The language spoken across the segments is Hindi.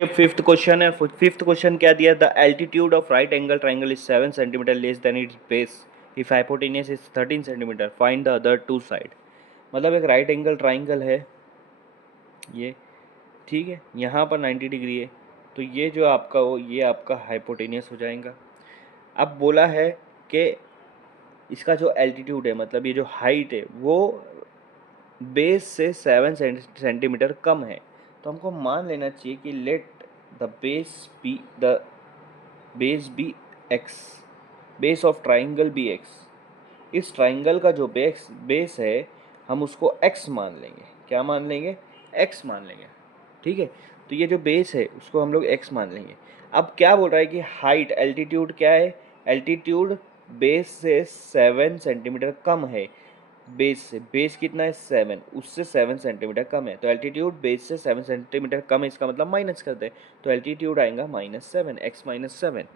फिफ्थ क्वेश्चन है। फिफ्थ क्वेश्चन क्या दिया? The altitude of right angle triangle is 7 centimeter less than its base if hypotenuse is 13 centimeter, find the other two side. मतलब एक राइट एंगल ट्राइंगल है ये, ठीक है, यहाँ पर 90 डिग्री है, तो ये जो आपका हो ये आपका हाइपोटेनियस हो जाएगा। अब बोला है कि इसका जो एल्टीट्यूड है, मतलब ये जो हाइट है वो बेस से 7 सेंटीमीटर कम है, तो हमको मान लेना चाहिए कि let the base be X, base of triangle be X. इस ट्राइंगल का जो बेस है हम उसको एक्स मान लेंगे। क्या मान लेंगे? एक्स मान लेंगे, ठीक है। तो ये जो बेस है उसको हम लोग एक्स मान लेंगे। अब क्या बोल रहा है कि हाइट, एल्टीट्यूड क्या है? एल्टीट्यूड बेस से 7 सेंटीमीटर कम है। बेस से, बेस कितना है? 7, उससे 7 सेंटीमीटर कम है, तो एल्टीट्यूड बेस से 7 सेंटीमीटर कम है, इसका मतलब माइनस करते हैं, तो एल्टीट्यूड आएगा -7, x -7।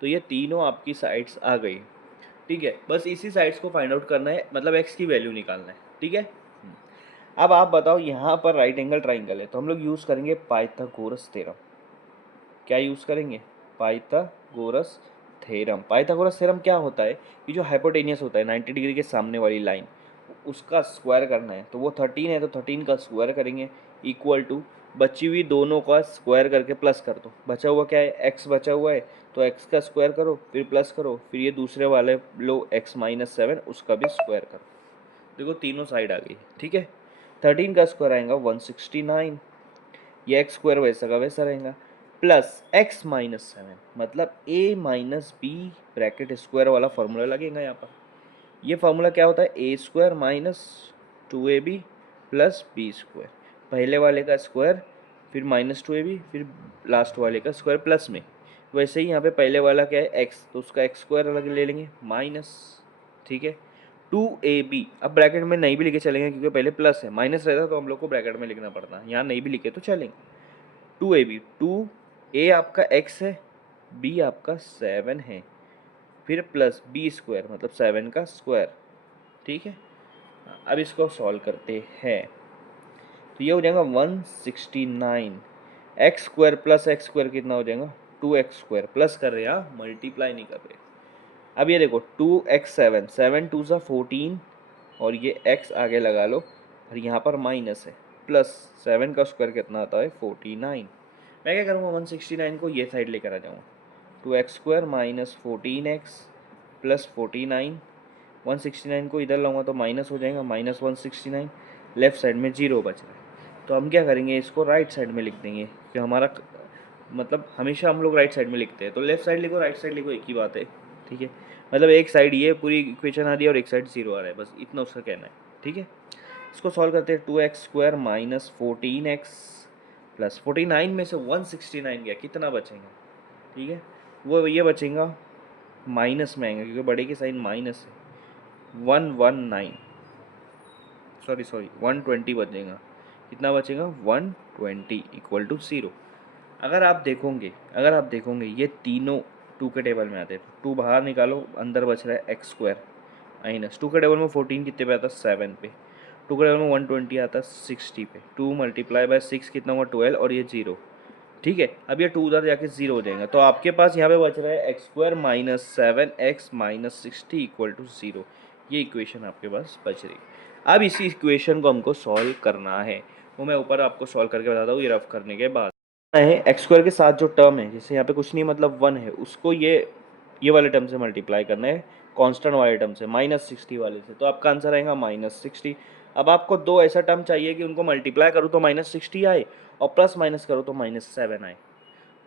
तो ये तीनों आपकी साइड्स आ गई, ठीक है। बस इसी साइड्स को फाइंड आउट करना है, मतलब x की वैल्यू निकालना है, ठीक है। अब आप बताओ, यहाँ पर राइट एंगल ट्राइंगल है तो हम लोग यूज़ करेंगे पाइथागोरस थ्योरम। क्या यूज़ करेंगे? Pythagoras theorem. पाइथागोरस थ्योरम क्या होता है कि जो हाइपोटेनियस होता है 90 डिग्री के सामने वाली लाइन, उसका स्क्वायर करना है, तो वो 13 है तो 13 का स्क्वायर करेंगे, इक्वल टू बची हुई दोनों का स्क्वायर करके प्लस कर दो। बचा हुआ क्या है? एक्स बचा हुआ है, तो एक्स का स्क्वायर करो फिर प्लस करो, फिर ये दूसरे वाले लो x -7, उसका भी स्क्वायर करो। देखो तीनों साइड आ गई, ठीक है। 13 का स्क्वायर आएगा 169, ये एक्स स्क्वायर वैसा का वैसा रहेगा, प्लस x -7, मतलब a minus b bracket square वाला फॉर्मूला लगेगा यहाँ पर। ये फार्मूला क्या होता है? A square minus 2ab plus b square. पहले वाले का स्क्वायर, फिर -2ab, फिर लास्ट वाले का स्क्वायर प्लस में। वैसे ही यहाँ पे पहले वाला क्या है? x, तो उसका x स्क्वायर अलग ले लेंगे माइनस, ठीक है, 2ab। अब ब्रैकेट में नहीं भी लिखे चलेंगे क्योंकि पहले प्लस है, माइनस रहता तो हम लोग को ब्रैकेट में लिखना पड़ता, यहाँ नहीं भी लिखे तो चलेंगे। 2ab, 2a आपका x है, b आपका 7 है, फिर प्लस बी स्क्वायर मतलब 7 का स्क्वायर, ठीक है। अब इसको सॉल्व करते हैं, तो ये हो जाएगा 169, x square plus x square कितना हो जाएगा? 2x स्क्वायर, प्लस कर रहे हैं, हाँ, मल्टीप्लाई नहीं कर रहे। अब ये देखो 2x7, 7 2 सा 14, और ये x आगे लगा लो, और यहाँ पर माइनस है, प्लस 7 का स्क्वायर कितना आता है? 49। मैं क्या करूँगा? 169 को ये साइड लेकर आ जाऊँगा, 2x square minus 14x plus 49, 169 को इधर लाऊंगा तो माइनस हो जाएगा, -169, लेफ्ट साइड में 0 बच रहा है, तो हम क्या करेंगे? इसको राइट साइड में लिख देंगे कि हमारा मतलब हमेशा हम लोग राइट साइड में लिखते हैं, तो लेफ्ट साइड लिखो राइट साइड लिखो एक ही बात है, ठीक है। मतलब एक साइड ये पूरी इक्वेशन आ रही है और एक साइड 0 आ रहा है, बस इतना उसका कहना है, ठीक है। इसको सॉल्व करते हैं, 2x square minus 14x plus 49 में से 169 गया, कितना बचेगा? ठीक है, वो ये बचेगा माइनस में आएंगे क्योंकि बड़े की साइन माइनस है, 119, सॉरी 120 बचेगा। कितना बचेगा? 120 इक्वल टू 0। अगर आप देखोगे ये तीनों 2 के टेबल में आते हैं, तो 2 बाहर निकालो, अंदर बच रहा है एक्स स्क्वायर माइनस 2 के टेबल में 14 कितने पे आता है? 7 पे। 2 के टेबल में 120 आता है 60 पे, 2 मल्टीप्लाई बाय 6 कितना हुआ? 12, और ये 0, ठीक है। अब ये 2 उधर जाके 0 हो जाएगा, तो आपके पास यहाँ पे बच रहा है X square minus 7x minus 60 equal to 0। ये इक्वेशन आपके पास बच रही है। अब इसी इक्वेशन को हमको सॉल्व करना है, वो मैं ऊपर आपको सॉल्व करके बताता हूँ, ये रफ करने के बाद है। एक्स स्क्वायर के साथ जो टर्म है, जैसे यहाँ पे कुछ नहीं मतलब 1 है, उसको ये वाले टर्म से मल्टीप्लाई करना है, कांस्टेंट वाले टर्म से, -60 वाले से, तो आपका आंसर आएगा -60। अब आपको दो ऐसा टर्म चाहिए कि उनको मल्टीप्लाई करूँ तो -60 आए और प्लस माइनस करो तो -7 आए।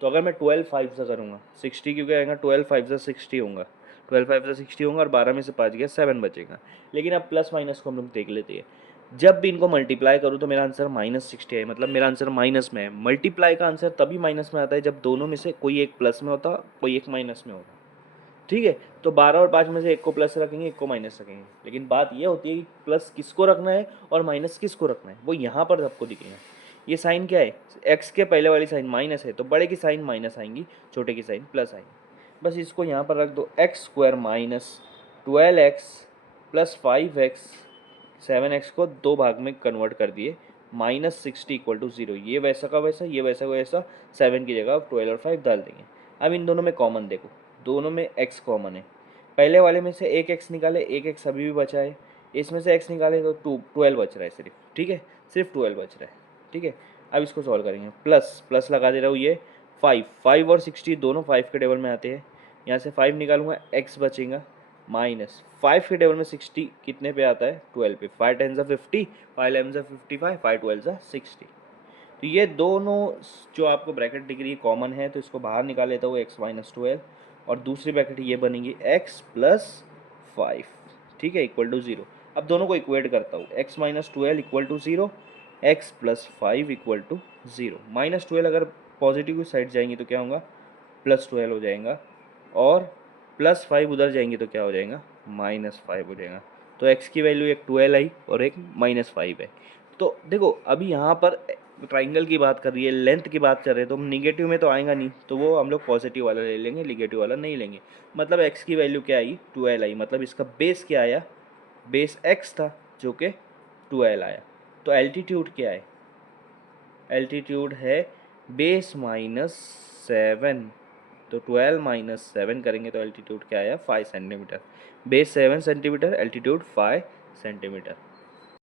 तो अगर मैं 12 5 से करूँगा 60, क्योंकि आएगा 12 5 से 60 होगा, 12 5 से 60 होगा, और 12 में से 5 गया 7 बचेगा। लेकिन अब प्लस माइनस को हम लोग देख लेते हैं, जब भी इनको मल्टीप्लाई करूँ तो मेरा आंसर -60 है, मतलब मेरा आंसर माइनस में है। मल्टीप्लाई का आंसर तभी माइनस में आता है जब दोनों में से कोई एक प्लस में होता, कोई एक माइनस में होता, ठीक है। तो 12 और 5 में से एक को प्लस रखेंगे, एक को माइनस रखेंगे, लेकिन बात ये होती है कि प्लस किसको रखना है और माइनस किसको रखना है, वो यहाँ पर सबको दिखेगा। ये साइन क्या है? एक्स के पहले वाली साइन माइनस है, तो बड़े की साइन माइनस आएंगी, छोटे की साइन प्लस आएंगी। बस इसको यहाँ पर रख दो, x square minus 12x plus 5x, 7x को 2 भाग में कन्वर्ट कर दिए, -60 इक्वल टू 0। ये वैसा का वैसा, ये वैसा का वैसा, 7 की जगह 12 और 5 डाल देंगे। अब इन दोनों में कॉमन देखो, दोनों में x कॉमन है। पहले वाले में से एक x निकाले, एक x अभी भी बचा है। इसमें से x निकाले तो 12 बच रहा है सिर्फ, ठीक है, सिर्फ 12 बच रहा है, ठीक है। अब इसको सॉल्व करेंगे, प्लस प्लस लगा दे रहा हूँ, ये 5 और 60 दोनों 5 के टेबल में आते हैं। यहाँ से 5 निकालूंगा, x बचेगा, माइनस 5 के टेबल में 60 कितने पे आता है, 12 पे। 5 10 ज़ा 50, 5 11 ज़ा 55, 5 12 ज़ा 60। तो ये दोनों जो आपको ब्रैकेट दिख रही है कॉमन है, तो इसको बाहर निकाल लेता हूँ, x माइनस 12, और दूसरी ब्रैकेट ये बनेगी x प्लस 5, ठीक है, इक्वल टू 0। अब दोनों को इक्वेट करता हूँ, x minus 12 equal to 0, x plus 5 equal to 0। Minus 12 अगर पॉजिटिव की साइड जाएंगी तो क्या होगा, प्लस 12 हो जाएगा, और प्लस 5 उधर जाएंगे तो क्या हो जाएगा, -5 हो जाएगा। तो x की वैल्यू एक 12 आई और एक -5 है। तो देखो अभी यहाँ पर ट्राइंगल की बात कर रही है, लेंथ की बात कर रहे हैं, तो हम निगेटिव में तो आएगा नहीं, तो वो हम लोग पॉजिटिव वाला ले लेंगे, निगेटिव वाला नहीं लेंगे। मतलब x की वैल्यू क्या आई, 12 आई। मतलब इसका बेस क्या आया, बेस x था जो कि 12 आया। तो एल्टीट्यूड क्या है, एल्टीट्यूड है बेस -7। तो 12 -7 करेंगे तो एल्टीट्यूड क्या आया, 5 centimetre. Base 7 centimetre, altitude 5 centimetre.